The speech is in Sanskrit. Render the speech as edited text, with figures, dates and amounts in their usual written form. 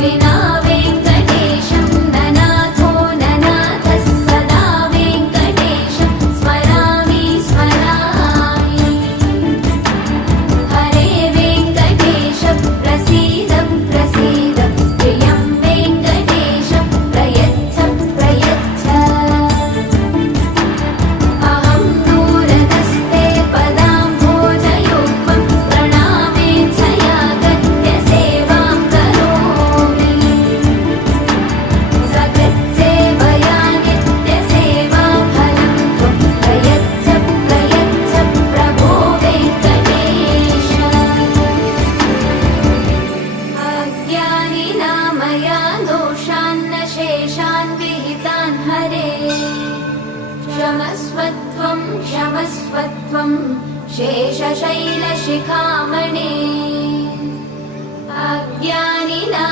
विना वेङ्कटेशं ननाथो ननाथः सदा वेङ्कटेशं स्मरामि स्मरामि। हरे वेङ्कटेश प्रसीद प्रसीद प्रियं वेङ्कटेश प्रयच्छ प्रयच्छ। अहं दूरतस्ते पदाम्भोजयुग्मं प्रणामेच्छयागत्य सेवां करोमि। सकृत्सेवया नित्यसेवाफलं त्वं प्रयच्छ प्रयच्छ प्रभो वेङ्कटेश। अज्ञानिना मया दोषान्न शेषान् विहितान् हरे। क्षमस्वत्वं क्षमस्वत्वं शेषशैलशिखामणे। अज्ञानिना